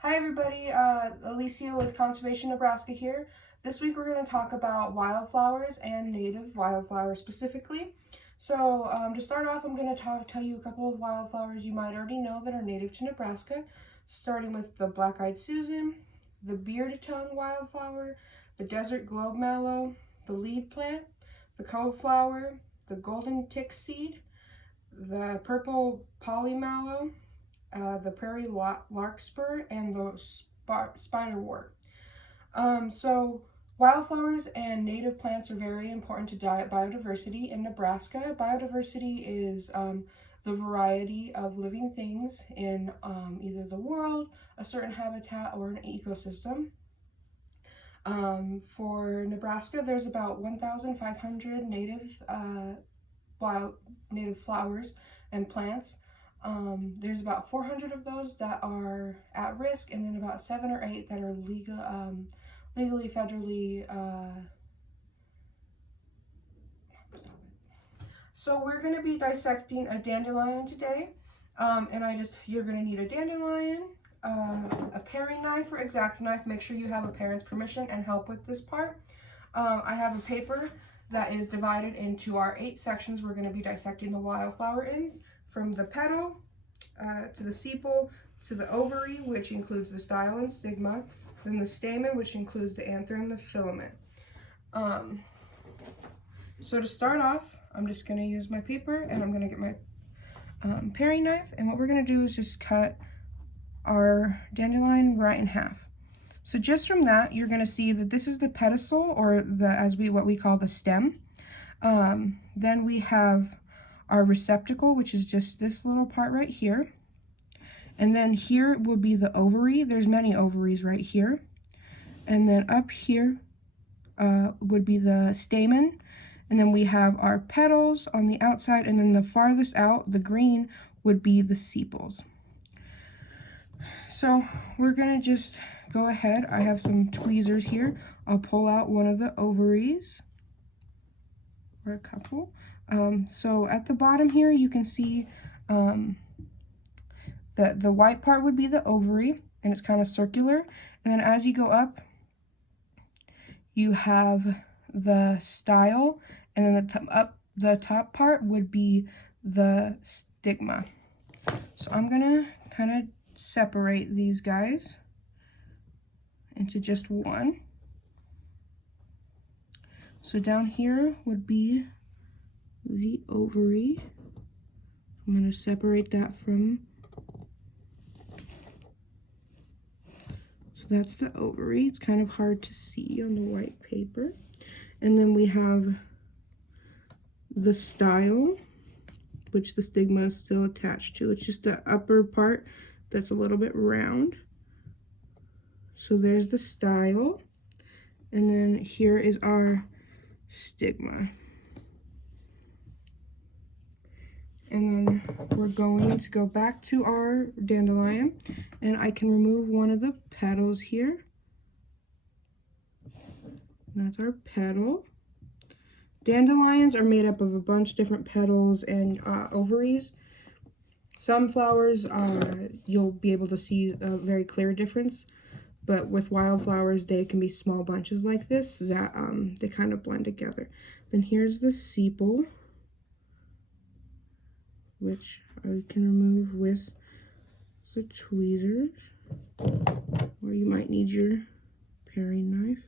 Hi everybody, Alicia with Conservation Nebraska here. This week we're going to talk about wildflowers and native wildflowers specifically. So to start off, I'm going to tell you a couple of wildflowers you might already know that are native to Nebraska, starting with the black-eyed Susan, the bearded tongue wildflower, the desert globe mallow, the lead plant, the cove flower, the golden tick seed, the purple poly mallow, the prairie larkspur, and the spiderwort. So wildflowers and native plants are very important to biodiversity in Nebraska. Biodiversity is the variety of living things in either the world, a certain habitat, or an ecosystem. For Nebraska, there's about 1,500 native flowers and plants. There's about 400 of those that are at risk, and then about 7 or 8 that are legally, federally. So we're going to be dissecting a dandelion today, and you're going to need a dandelion, a paring knife or X-Acto knife. Make sure you have a parent's permission and help with this part. I have a paper that is divided into our 8 sections we're going to be dissecting the wildflower in, from the petal to the sepal to the ovary, which includes the style and stigma, then the stamen, which includes the anther and the filament. So to start off, I'm just going to use my paper and I'm going to get my paring knife, and what we're going to do is just cut our dandelion right in half. So just from that, you're going to see that this is the pedicel, or what we call the stem. Then we have our receptacle, which is just this little part right here. And then here will be the ovary. There's many ovaries right here. And then up here would be the stamen. And then we have our petals on the outside, and then the farthest out, the green, would be the sepals. So we're gonna just go ahead. I have some tweezers here. I'll pull out one of the ovaries, or a couple. So at the bottom here, you can see that the white part would be the ovary, and it's kind of circular. And then as you go up, you have the style, and then the top part would be the stigma. So I'm gonna kind of separate these guys into just one. So down here would be the ovary. I'm going to separate that from, so that's the ovary. It's kind of hard to see on the white paper. And then we have the style, which the stigma is still attached to. It's just the upper part that's a little bit round. So there's the style, and then here is our stigma. And then we're going to go back to our dandelion, and I can remove one of the petals here. That's our petal. Dandelions are made up of a bunch of different petals and ovaries. Some flowers, you'll be able to see a very clear difference, but with wildflowers, they can be small bunches like this that they kind of blend together. Then here's the sepal, which I can remove with the tweezers, or you might need your paring knife.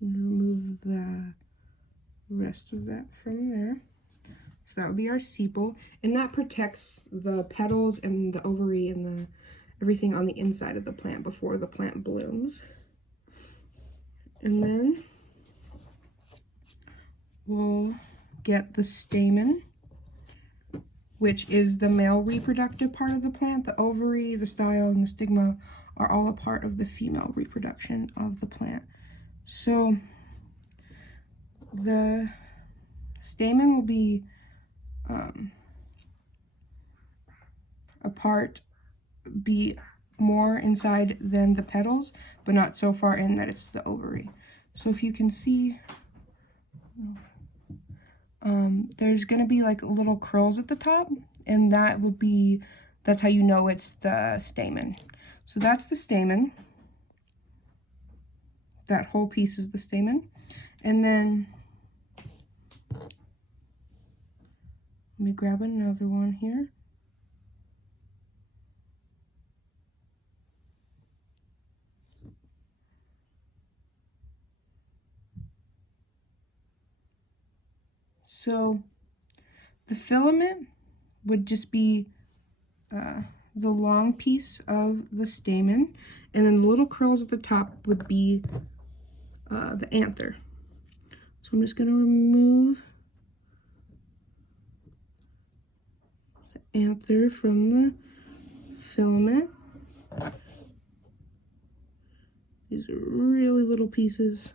Remove the rest of that from there. So that would be our sepal, and that protects the petals and the ovary and everything on the inside of the plant before the plant blooms. And then we'll get the stamen, which is the male reproductive part of the plant. The ovary, the style, and the stigma are all a part of the female reproduction of the plant. So the stamen will be be more inside than the petals, but not so far in that it's the ovary. So if you can see, there's going to be like little curls at the top, and that's how you know it's the stamen. So that's the stamen. That whole piece is the stamen. And then, let me grab another one here. So the filament would just be the long piece of the stamen, and then the little curls at the top would be the anther. So I'm just going to remove the anther from the filament. These are really little pieces.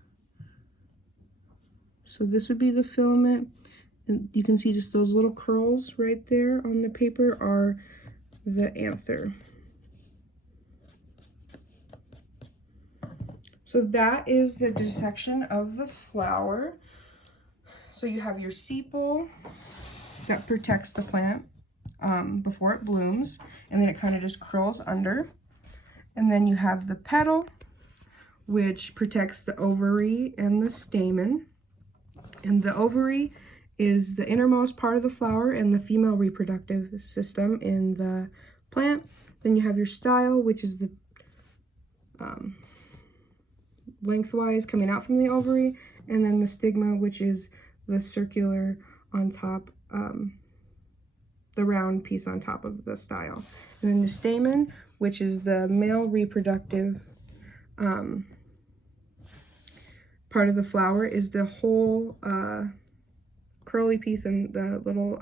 So this would be the filament, and you can see just those little curls right there on the paper are the anther. So that is the dissection of the flower. So you have your sepal that protects the plant before it blooms, and then it kind of just curls under. And then you have the petal, which protects the ovary and the stamen. And the ovary is the innermost part of the flower and the female reproductive system in the plant. Then you have your style, which is the lengthwise coming out from the ovary, and then the stigma, which is the circular on top, the round piece on top of the style. And then the stamen, which is the male reproductive part of the flower, is the whole curly piece and the little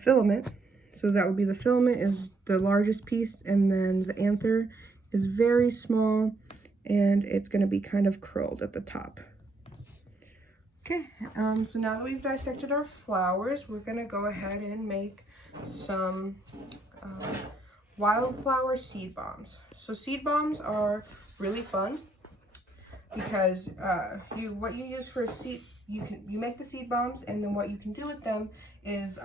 filament. So that would be the filament is the largest piece, and then the anther is very small, and it's going to be kind of curled at the top. Okay, so now that we've dissected our flowers, we're going to go ahead and make some wildflower seed bombs. So seed bombs are really fun because what you use for a seed, you make the seed bombs, and then what you can do with them is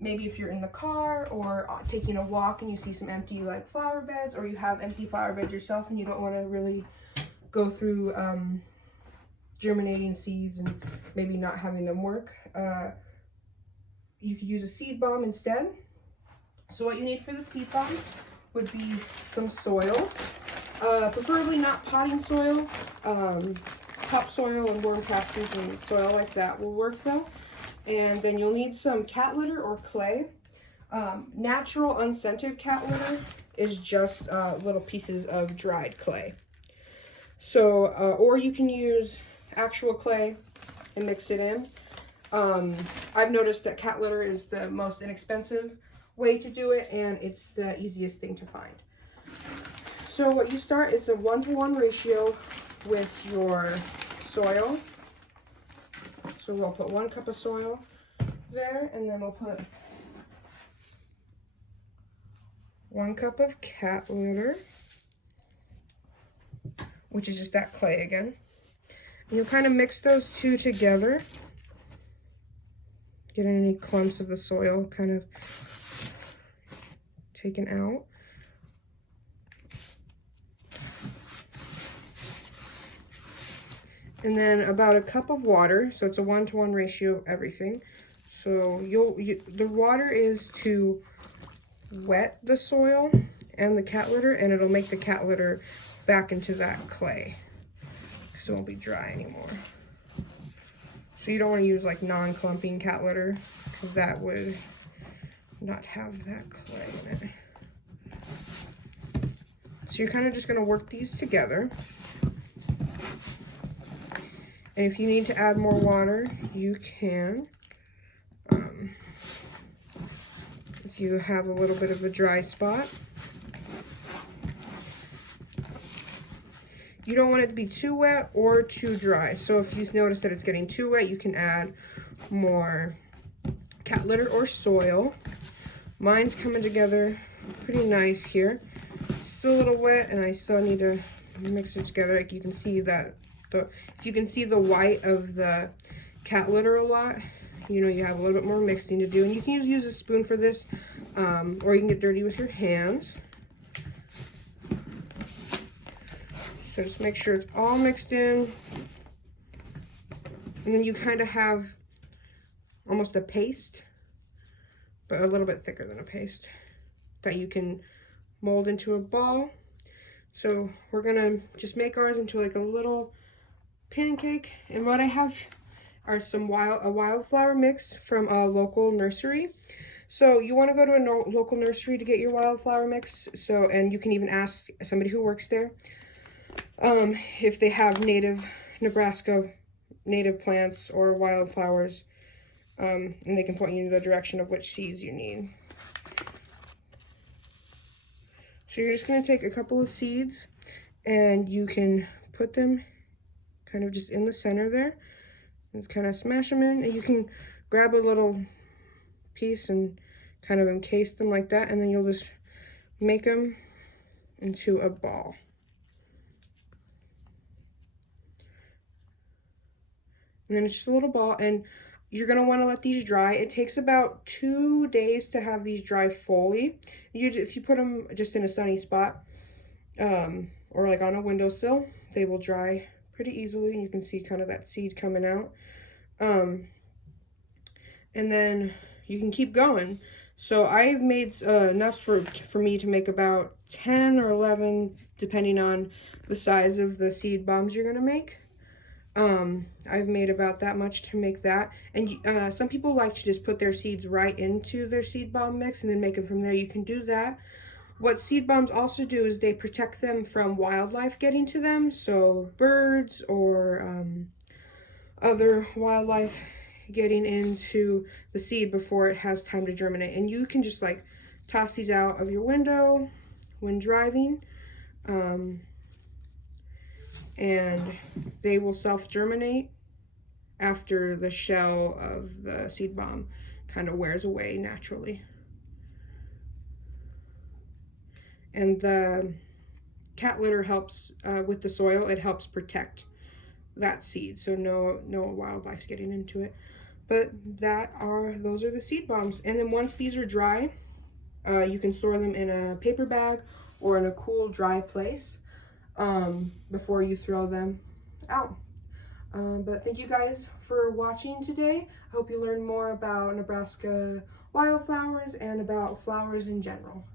maybe if you're in the car or taking a walk and you see some empty like flower beds, or you have empty flower beds yourself and you don't want to really go through germinating seeds and maybe not having them work, you could use a seed bomb instead. So what you need for the seed bombs would be some soil, preferably not potting soil. Topsoil and warm patches and soil like that will work though. And then you'll need some cat litter or clay. Natural unscented cat litter is just little pieces of dried clay. So, or you can use actual clay and mix it in. I've noticed that cat litter is the most inexpensive way to do it, and it's the easiest thing to find. So what you start, it's a 1-to-1 ratio with your soil. So we'll put 1 cup of soil there, and then we'll put 1 cup of cat litter, which is just that clay again. And you'll kind of mix those two together, get any clumps of the soil kind of taken out. And then about a cup of water, so it's a 1-to-1 ratio of everything. So the water is to wet the soil and the cat litter, and it'll make the cat litter back into that clay, so it won't be dry anymore. So you don't want to use like non-clumping cat litter, because that would not have that clay in it. So you're kind of just going to work these together. And if you need to add more water, you can. If you have a little bit of a dry spot. You don't want it to be too wet or too dry. So if you notice that it's getting too wet, you can add more cat litter or soil. Mine's coming together pretty nice here. Still a little wet, and I still need to mix it together. Like you can see that if you can see the white of the cat litter a lot, you know you have a little bit more mixing to do. And you can use a spoon for this, or you can get dirty with your hands. So just make sure it's all mixed in. And then you kind of have almost a paste, but a little bit thicker than a paste, that you can mold into a ball. So we're gonna just make ours into like a little pancake. And what I have are some wildflower mix from a local nursery. So you want to go to a local nursery to get your wildflower mix. So, and you can even ask somebody who works there if they have Nebraska native plants or wildflowers, and they can point you in the direction of which seeds you need. So you're just going to take a couple of seeds and you can put them kind of just in the center there and kind of smash them in, and you can grab a little piece and kind of encase them like that, and then you'll just make them into a ball. And then it's just a little ball, and you're going to want to let these dry. It takes about 2 days to have these dry fully. If you put them just in a sunny spot, or like on a windowsill, they will dry pretty easily. You can see kind of that seed coming out. And then you can keep going. So I've made enough for me to make about 10 or 11, depending on the size of the seed bombs you're going to make. I've made about that much to make that. And some people like to just put their seeds right into their seed bomb mix and then make them from there. You can do that. What seed bombs also do is they protect them from wildlife getting to them. So birds or other wildlife getting into the seed before it has time to germinate. And you can just like toss these out of your window when driving. And they will self-germinate after the shell of the seed bomb kind of wears away naturally. And the cat litter helps with the soil. It helps protect that seed, so no wildlife's getting into it. But those are the seed bombs. And then once these are dry, you can store them in a paper bag or in a cool, dry place before you throw them out. But thank you guys for watching today. I hope you learned more about Nebraska wildflowers and about flowers in general.